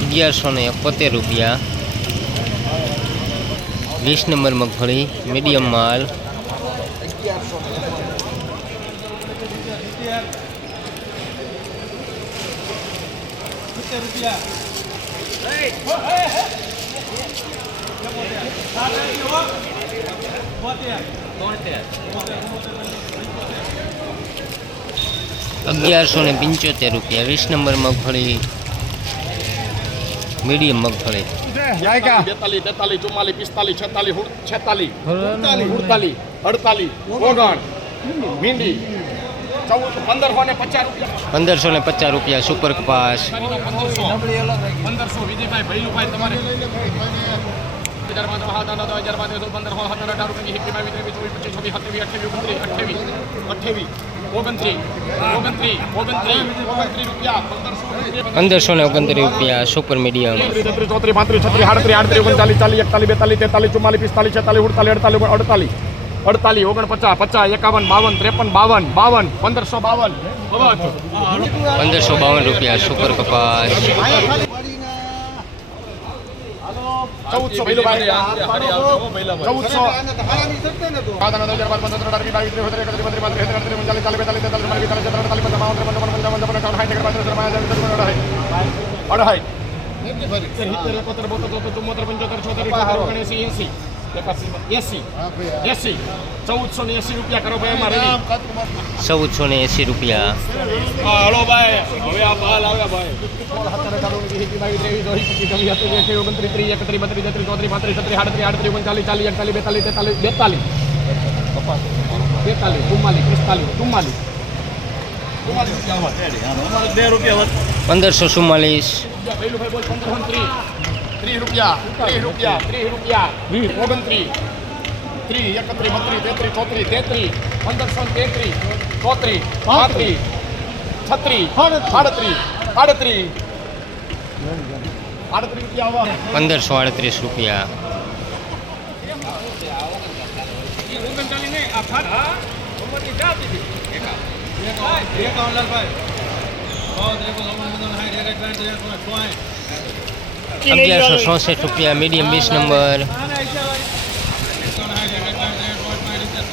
अगियारो एकोतेर रुपया वीस number मगफली medium माल सौ पिंचोतेर रुपया वीस नंबर मगफली મીડિયમ મગફળી બેતાલીસ તેતાલીસ ચુમ્માલીસ પિસ્તાલીસ છેતાલીસ છેતાલીસ ઉડતાલીસ અડતાલીસ ભીંડી પંદરસો ને પચાસ રૂપિયા સુપર કપાસ પંદરસો વિજયભાઈ ભૈલુભાઈ તમારે હજારમાં દવા દાદા હજારમાં પંદર અઢાર રૂપિયા અઠ્યાવીસ અઠ્યાવીસ અઠ્યાવીસ અઠ્યાવીસ પંદરસો ને ઓગણત્રીસ રૂપિયા સુપર મીડિયમ ચોત્રીસ પાંત્રીસ છત્રીસ આડત્રીસ આડત્રીસ ઓગણચાલીસ ચાલીસ એકતાલીસ બેતાલીસ તેતાલીસ ચુમ્માલીસ પિસ્તાલીસ છેતાલીસ ઉડતાલીસ અડતાલીસ અડતાલીસ અડતાલીસ ઓગણપચાસ પચાસ એકાવન બાવન ત્રેપન બાવન બાવન પંદરસો બાવન પંદરસો બાવન રૂપિયા સુપર કપાસ ચૌદસો પહેલું ભાઈ ચૌદસો અઢાઈ પંચોતેર છોતેર એસી એસી એસી ચૌદસો ને એસી રૂપિયા કરો ભાઈ મારે ચૌદસો ને એસી રૂપિયા હળો ભાઈ હવે આ માલ આવે ભાઈ ઓગણત્રીસ ત્રીસ એકત્રીસ બત્રીસ તેત્રીસ ચોત્રીસ પાંત્રીસ છત્રીસ આડત્રીસ આડત્રીસ ઓગણચાલીસ ચાલીસ એકતાલીસ બેતાલીસ તેતાલીસ બેતાલીસ બેતાલીસ ચુમ્માલીસ પિસ્તાલીસ ચુમ્માલીસ પંદરસો ચુમ્માલીસ ત્રીસ રૂપિયા ત્રીસ રૂપિયા ત્રીસ રૂપિયા ત્રીસ રૂપિયા ઓગણત્રીસ त्री एकत्री मत्री सौ तेतरी छत्री रुपया मीडियम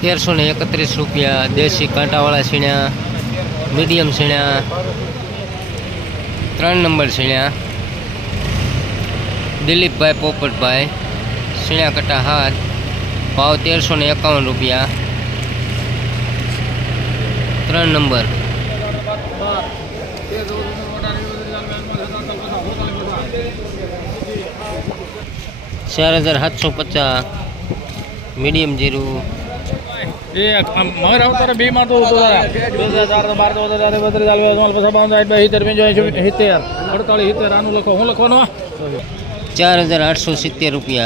તેરસો ને એકત્રીસ રૂપિયા દેશી કાંટાવાળા સીણ્યા મીડિયમ સીણ્યા ત્રણ નંબર સીણ્યા દિલીપભાઈ પોપટભાઈ સીણ્યા કટા હાથ ભાવ તેરસો ને એકાવન રૂપિયા ત્રણ નંબર ચાર હજાર સાતસો પચાસ મીડિયમ જીરું ಏ ಮಗರ ಅವತಾರ ಭೀಮಾ ಅಂತ ಹೋಗ್ತದಾರ ಬೇಸಾರ ಭಾರತ ಹೋದಾರ ಬದ್ರಿ ಅಲ್ವೇ ಸ್ವಲ್ಪ ಸಭಾ ಒಂದು ಹಿತರ್ ಬಿಂಜು ಹಿತೆಯರ್ ಅಡತಾಳಿ ಹಿತೆಯರ್ ಅನು ಲಖ હું લખવાનો ચાર હજાર આઠસો સિત્તેર રૂપિયા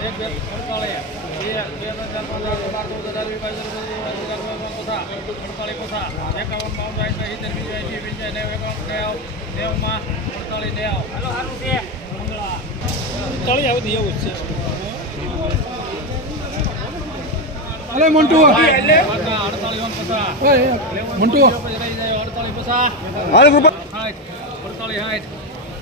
એક બે અડતાળીસ તળી આવી એવું જ છે અલે મંટુ મંટુ અડતાલીસ પચાસ અડતાલીસ હાઈટ